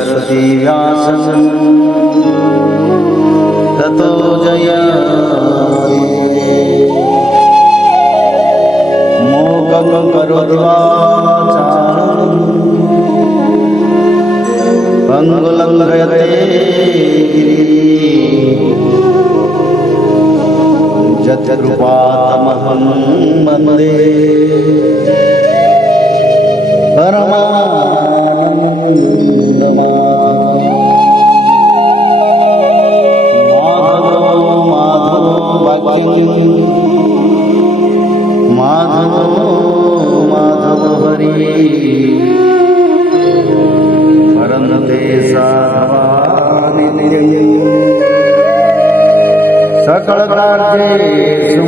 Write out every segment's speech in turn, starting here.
सरस्वती व्यासं ततो जयति मूकं करोति वाचालं पंगुलं लङ्घयते यत्कृपातमहं वन्दे माधव हरि परन्ते साधवानिधिं सकलकार्येषु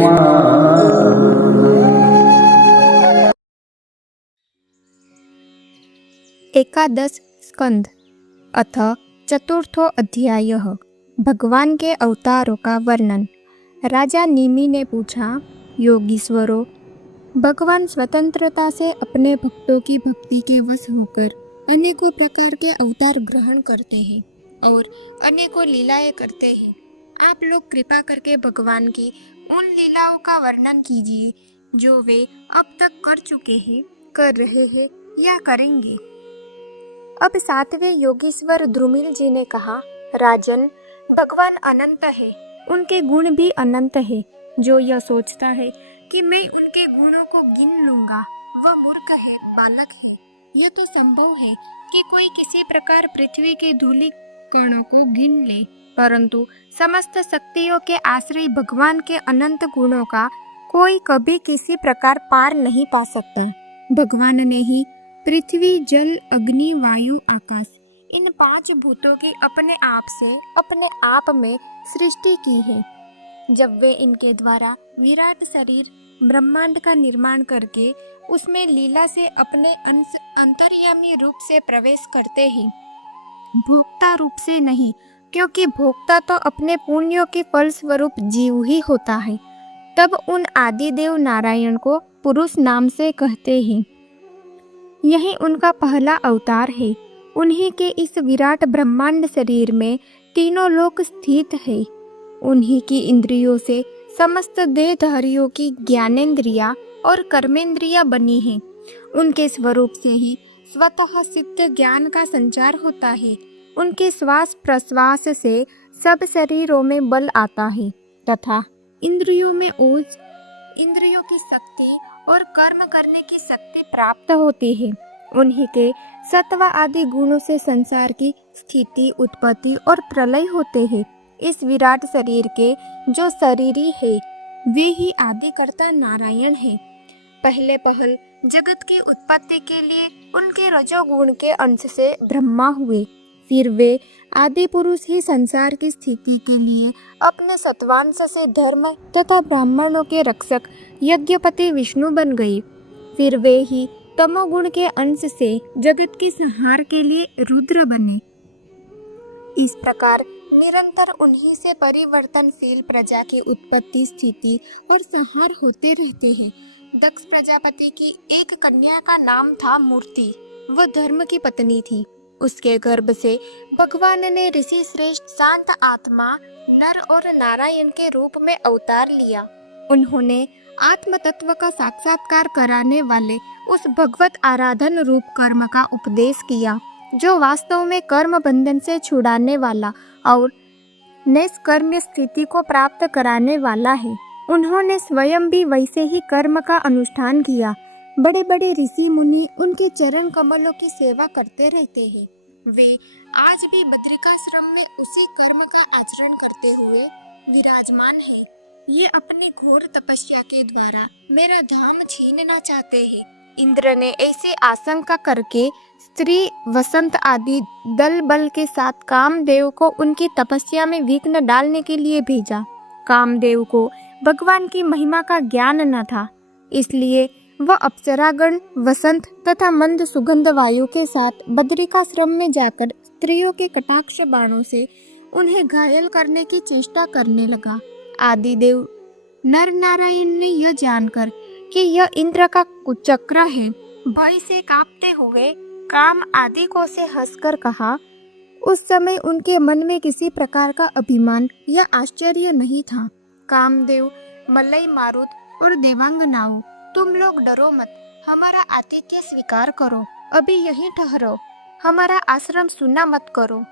एकादश स्कंद अथ चतुर्थो अध्यायः। भगवान के अवतारों का वर्णन। राजा निमि ने पूछा, योगीश्वरों, भगवान स्वतंत्रता से अपने भक्तों की भक्ति के वश होकर अनेकों प्रकार के अवतार ग्रहण करते हैं और अनेकों लीलाएं करते हैं। आप लोग कृपा करके भगवान की उन लीलाओं का वर्णन कीजिए जो वे अब तक कर चुके हैं, कर रहे हैं या करेंगे। अब सातवें योगीश्वर द्रुमिल जी ने कहा, राजन, भगवान अनंत है, उनके गुण भी अनंत है। जो यह सोचता है कि मैं उनके गुणों को गिन लूंगा, वह मूर्ख है, बालक है। यह तो संभव है कि कोई किसी प्रकार पृथ्वी के धूलि कणों को गिन ले, परंतु समस्त शक्तियों के आश्रय भगवान के अनंत गुणों का कोई कभी किसी प्रकार पार नहीं पा सकता। भगवान ने ही पृथ्वी, जल, अग्नि, वायु, आकाश, इन 5 भूतों की अपने आप से अपने आप में सृष्टि की है। जब वे इनके द्वारा विराट शरीर ब्रह्मांड का निर्माण करके उसमें लीला से अपने अंतर्यामी रूप से प्रवेश करते हैं, भोक्ता रूप से नहीं, क्योंकि भोक्ता तो अपने पुण्यों के फलस्वरूप जीव ही होता है। तब उन आदिदेव नारायण को पुरुष नाम से कहते हैं। यही उनका पहला अवतार है। उन्हीं के इस विराट ब्रह्मांड शरीर में तीनों लोक स्थित है। उन्हीं की इंद्रियों से समस्त देहधारियों की ज्ञानेंद्रिया और कर्मेंद्रिया बनी हैं। उनके स्वरूप से ही स्वतः सिद्ध ज्ञान का संचार होता है। उनके श्वास प्रश्वास से सब शरीरों में बल आता है तथा इंद्रियों में ओज, इंद्रियों की शक्ति और कर्म करने की शक्ति प्राप्त होती है। उन्हीं के सत्व आदि गुणों से संसार की स्थिति, उत्पत्ति और प्रलय होते हैं। इस विराट शरीर के जो शरीरी है, वे ही आदिकर्ता नारायण है। पहले पहल जगत की उत्पत्ति के लिए उनके रजोगुण के अंश से ब्रह्मा हुए। फिर वे आदि पुरुष ही संसार की स्थिति के लिए अपने सत्वांश से धर्म तथा ब्राह्मणों के रक्षक यज्ञपति विष्णु बन गए। फिर वे ही तमोगुण के अंश से जगत के संहार के लिए रुद्र बने। इस प्रकार निरंतर उन्हीं से परिवर्तनशील प्रजा की उत्पत्ति, स्थिति और संहार होते रहते हैं। दक्ष प्रजापति की एक कन्या का नाम था मूर्ति। वह धर्म की पत्नी थी। उसके गर्भ से भगवान ने ऋषि श्रेष्ठ शांत आत्मा नर और नारायण के रूप में अवतार लिया। उन्होंने आत्म तत्व का साक्षात्कार कराने वाले उस भगवत आराधन रूप कर्म का उपदेश किया, जो वास्तव में कर्म बंधन से छुड़ाने वाला और निष्कर्म्य स्थिति को प्राप्त कराने वाला है। उन्होंने स्वयं भी वैसे ही कर्म का अनुष्ठान किया। बड़े बड़े ऋषि मुनि उनके चरण कमलों की सेवा करते रहते हैं। वे आज भी बद्रिकाश्रम में उसी कर्म का आचरण करते हुए विराजमान है। ये अपनी घोर तपस्या के द्वारा मेरा धाम छीनना चाहते हैं। इंद्र ने ऐसी आशंका करके स्त्री वसंत आदि दल बल के साथ कामदेव को उनकी तपस्या में विघ्न डालने के लिए भेजा। कामदेव को भगवान की महिमा का ज्ञान न था, इसलिए वह अप्सरागण, वसंत तथा मंद सुगंध वायु के साथ बद्रिकाश्रम में जाकर स्त्रियों के कटाक्ष बाणों से उन्हें घायल करने की चेष्टा करने लगा। आदिदेव नर नारायण ने यह जानकर कि यह इंद्र का कुचक्र है, भय से कांपते हुए काम आदि को से हंसकर कहा, उस समय उनके मन में किसी प्रकार का अभिमान या आश्चर्य नहीं था। कामदेव, मलई मारुत और देवांगनाओं, तुम लोग डरो मत, हमारा आतिथ्य स्वीकार करो, अभी यहीं ठहरो, हमारा आश्रम सुना मत करो।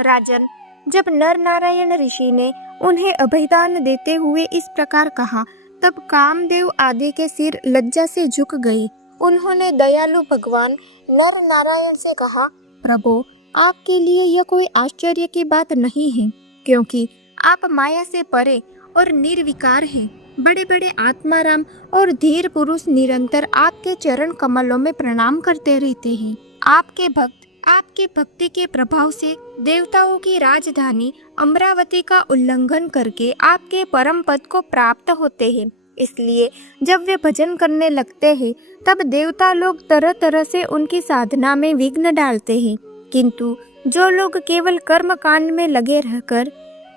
राजन, जब नर नारायण ऋषि ने उन्हें अभयदान देते हुए इस प्रकार कहा, तब कामदेव आदि के सिर लज्जा से झुक गए। उन्होंने दयालु भगवान नर नारायण से कहा, प्रभु, आपके लिए यह कोई आश्चर्य की बात नहीं है, क्योंकि आप माया से परे और निर्विकार हैं। बड़े बड़े आत्माराम और धीर पुरुष निरंतर आपके चरण कमलों में प्रणाम करते रहते हैं। आपके भक्त आपके भक्ति के प्रभाव से देवताओं की राजधानी अमरावती का उल्लंघन करके आपके परम पद को प्राप्त होते हैं। इसलिए जब वे भजन करने लगते हैं, तब देवता लोग तरह तरह से उनकी साधना में विघ्न डालते हैं, किंतु जो लोग केवल कर्म कांड में लगे रहकर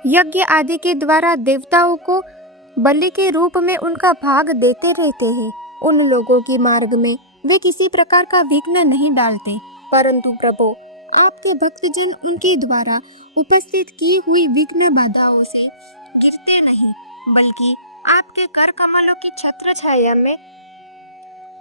यज्ञ आदि के द्वारा देवताओं को बलि के रूप में उनका भाग देते रहते हैं, उन लोगों के मार्ग में वे किसी प्रकार का विघ्न नहीं डालते। परंतु प्रभु, आपके भक्तजन उनके द्वारा उपस्थित की हुई विघ्न बाधाओं से गिरते नहीं, बल्कि आपके कर कमलों की छत्र छाया में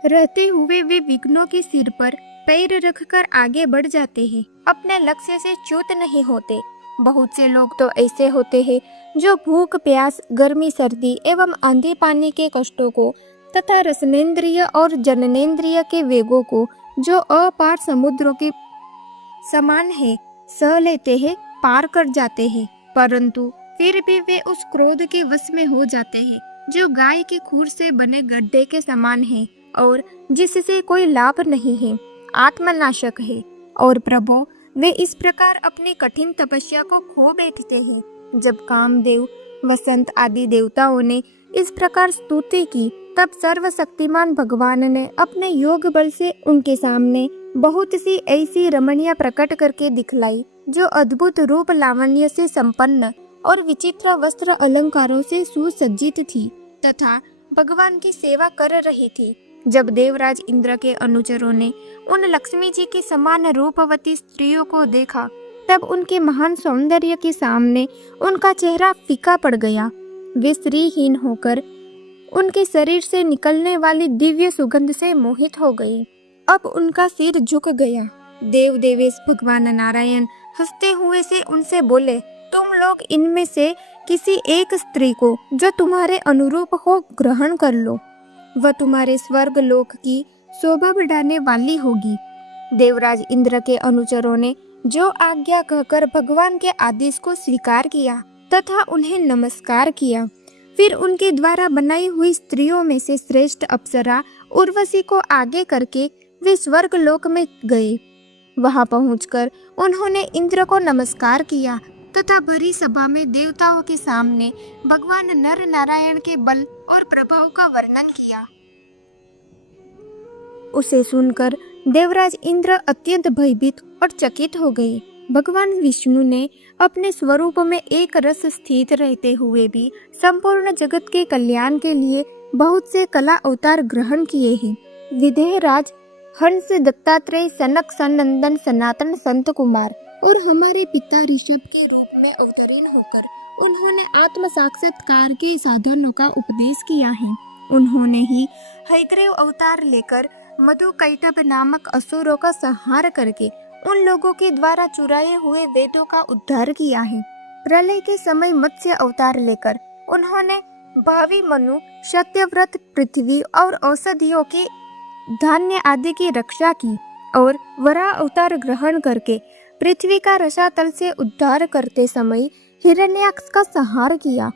रहते हुए वे विघ्नों के सिर पर पैर रखकर आगे बढ़ जाते हैं, अपने लक्ष्य से च्युत नहीं होते। बहुत से लोग तो ऐसे होते हैं जो भूख प्यास, गर्मी सर्दी एवं आंधी पानी के कष्टों को तथा रसनेन्द्रिय और जननेन्द्रिय के वेगों को, जो अपार समुद्रों के समान है, सह लेते हैं, पार कर जाते हैं, परंतु फिर भी वे उस क्रोध के वश में हो जाते हैं जो गाय के खूर से बने गड्ढे के समान है और जिससे कोई लाभ नहीं है, आत्मनाशक है। और प्रभु, वे इस प्रकार अपनी कठिन तपस्या को खो बैठते हैं। जब कामदेव, वसंत आदि देवताओं ने इस प्रकार स्तुति की, तब सर्वशक्तिमान भगवान ने अपने योग बल से उनके सामने बहुत सी ऐसी रमणियां प्रकट करके दिखलाई, जो अद्भुत रूप लावण्य से संपन्न और विचित्र वस्त्र अलंकारों से सुसज्जित थी तथा भगवान की सेवा कर रही थी। जब देवराज इंद्र के अनुचरों ने उन लक्ष्मी जी के समान रूपवती स्त्रियों को देखा, तब उनके महान सौंदर्य के सामने उनका चेहरा फीका पड़ गया। वे स्त्रीहीन होकर उनके शरीर से निकलने वाली दिव्य सुगंध से मोहित हो गए। अब उनका सिर झुक गया। देव देवेश भगवान नारायण हंसते हुए से उनसे बोले, तुम लोग इनमें से किसी एक स्त्री को जो तुम्हारे अनुरूप हो ग्रहण कर लो, वह तुम्हारे स्वर्ग लोक की शोभा बढ़ाने वाली होगी। देवराज इंद्र के अनुचरों ने जो आज्ञा कहकर भगवान के आदेश को स्वीकार किया तथा उन्हें नमस्कार किया। फिर उनके द्वारा बनाई हुई स्त्रियों में से श्रेष्ठ अप्सरा उर्वशी को आगे करके वे स्वर्ग लोक में गए। वहां पहुंचकर उन्होंने इंद्र को नमस्कार किया तथा भरी सभा में देवताओं के सामने भगवान नर नारायण के बल और प्रभाव का वर्णन किया। उसे सुनकर देवराज इंद्र अत्यंत भयभीत और चकित हो गए। भगवान विष्णु ने अपने स्वरूप में एक रस स्थित रहते हुए भी संपूर्ण जगत के कल्याण के लिए बहुत से कला अवतार ग्रहण किए हैं। विदेह राज, हंस, दत्तात्रेय, सनक, सनंदन, सनातन, संत कुमार और हमारे पिता ऋषभ के रूप में अवतरीण होकर उन्होंने आत्म साक्षात्कार के साधनों का उपदेश किया है। उन्होंने ही हयग्रीव अवतार लेकर मधु कैटभ नामक असुरों का संहार करके उन लोगों के द्वारा चुराए हुए वेदों का उद्धार किया है। प्रलय के समय मत्स्य अवतार लेकर उन्होंने भावी मनु, सत्यव्रत, पृथ्वी और औषधियों के धान्य आदि की रक्षा की और वराह अवतार ग्रहण करके पृथ्वी का रसातल से उद्धार करते समय हिरण्याक्ष का संहार किया।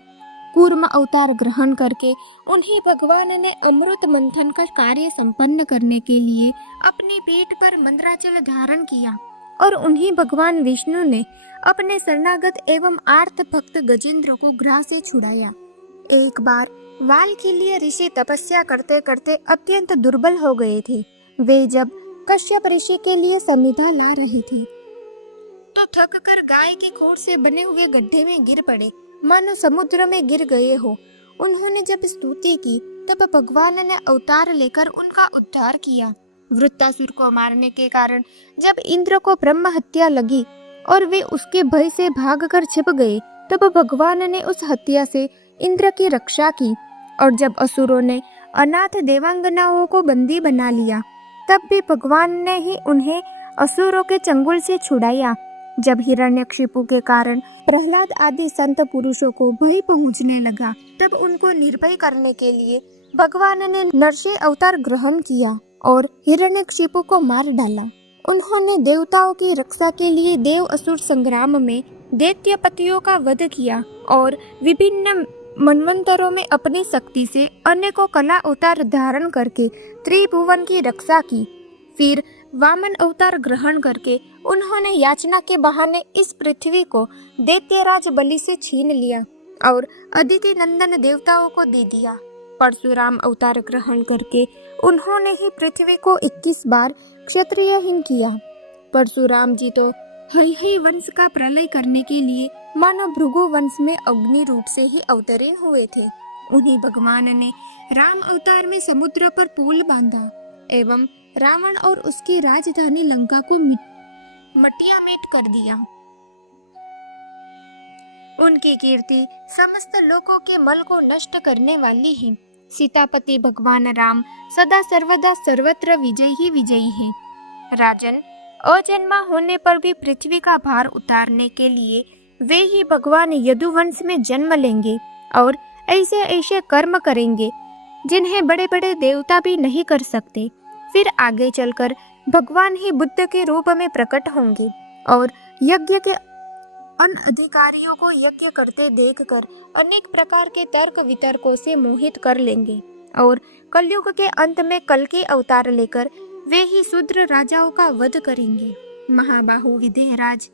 कूर्म अवतार ग्रहण करके उन्हें भगवान ने अमृत मंथन का कार्य संपन्न करने के लिए अपनी पीठ पर मंद्राचल धारण किया और उन्हीं भगवान विष्णु ने अपने शरणागत एवं आर्त भक्त गजेंद्र को ग्रह से छुड़ाया। एक बार वाल के लिए ऋषि तपस्या करते करते अत्यंत दुर्बल हो गए थे। वे जब कश्यप ऋषि के लिए समिधा ला रहे थे तो थक कर गाय के खोर से बने हुए गड्ढे में गिर पड़े, मानो समुद्र में गिर गए हो। उन्होंने जब स्तुति की तब भगवान ने अवतार लेकर उनका उद्धार किया। वृत्तासुर को मारने के कारण जब इंद्र को ब्रह्म हत्या लगी और वे उसके भय से भागकर छिप गए। तब भगवान ने उस हत्या से इंद्र की रक्षा की। और जब असुरों ने अनाथ देवांगनाओं को बंदी बना लिया, तब भी भगवान ने ही उन्हें असुरों के चंगुल से छुड़ाया। जब हिरण्यकशिपु के कारण प्रहलाद आदि संत पुरुषों को भय पहुंचने लगा, तब उनको निर्भय करने के लिए भगवान ने नरसिंह अवतार ग्रहण किया और हिरण्यकशिपु को मार डाला। उन्होंने देवताओं की रक्षा के लिए देव असुर संग्राम में दैत्यपतियों का वध किया और विभिन्न मनवंतरों में अपनी शक्ति से अनेकों कला अवतार धारण करके त्रिभुवन की रक्षा की। फिर वामन अवतार ग्रहण करके उन्होंने याचना के बहाने इस पृथ्वी को दैत्यराज बलि से छीन लिया और अदिति नंदन देवताओं को दे दिया। परशुराम अवतार ग्रहण करके उन्होंने ही पृथ्वी को 21 बार क्षत्रियहीन किया। परशुराम जी तो हई वंश का प्रलय करने के लिए मानव भृगु वंश में अग्नि रूप से ही अवतरे हुए थे। उन्हीं भगवान ने राम अवतार में समुद्र पर पुल बांधा एवं रावण और उसकी राजधानी लंका को मटियामेट कर दिया। उनकी कीर्ति समस्त लोगों के मल को नष्ट करने वाली है। सीतापति भगवान राम सदा सर्वदा सर्वत्र विजयी है। राजन, अजन्मा होने पर भी पृथ्वी का भार उतारने के लिए वे ही भगवान यदुवंश में जन्म लेंगे और ऐसे ऐसे कर्म करेंगे जिन्हें बड़े बड़े देवता भी नहीं कर सकते। फिर आगे चलकर भगवान ही बुद्ध के रूप में प्रकट होंगे और यज्ञ के अनधिकारियों को यज्ञ करते देखकर अनेक प्रकार के तर्क वितर्कों से मोहित कर लेंगे और कलयुग के अंत में कल के अवतार लेकर वे ही शूद्र राजाओं का वध करेंगे। महाबाहु विदेहराज,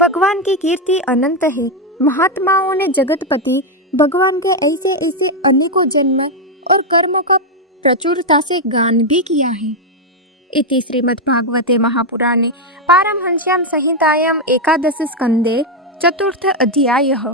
भगवान की कीर्ति अनंत है। महात्माओं ने जगतपति भगवान के ऐसे ऐसे अनेकों जन्म और कर्मों का प्रचुरता से गान भी किया है। इति श्रीमद्भागवते महापुराणे पारमहंस्यां संहितायां एकादश स्कन्धे चतुर्थ अध्यायः।